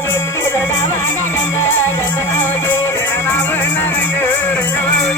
I'm I'm Oh,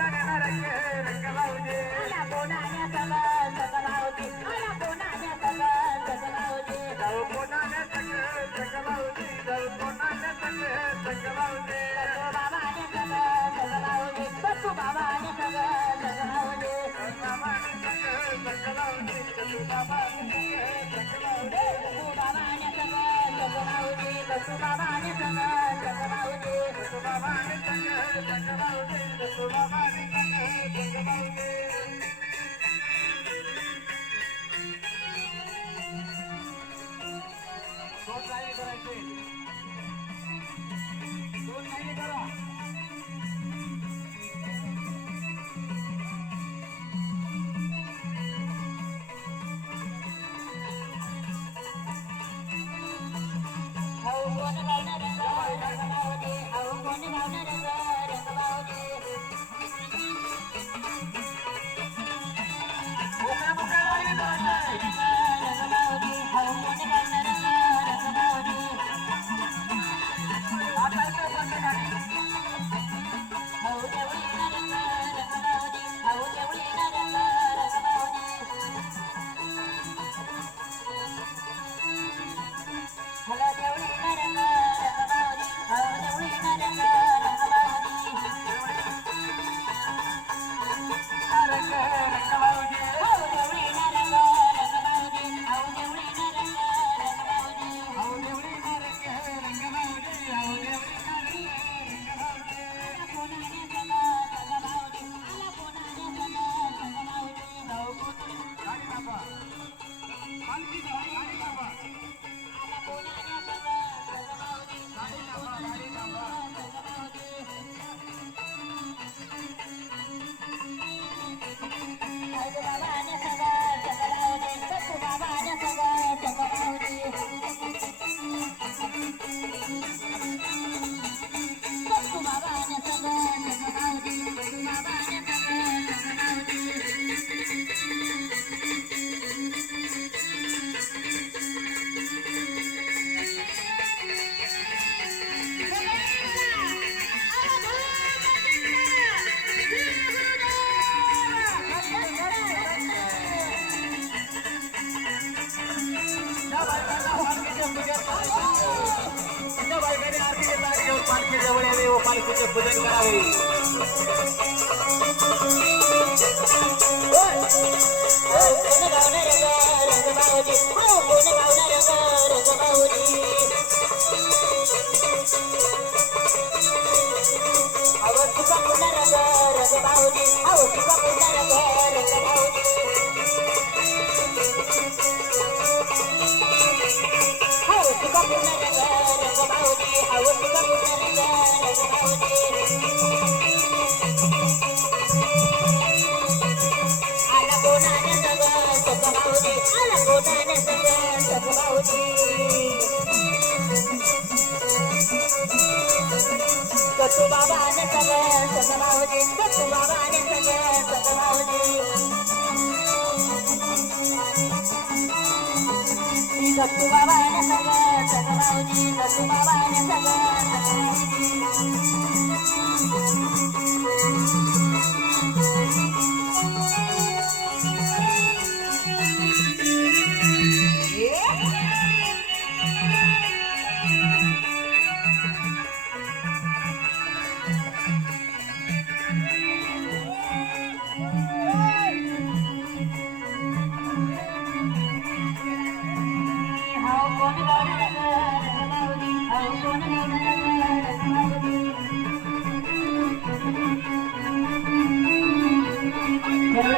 Sagarara, yeah. कामाला कुठे भजन करावे कतू बाबाने सगळं सगळावजी कतू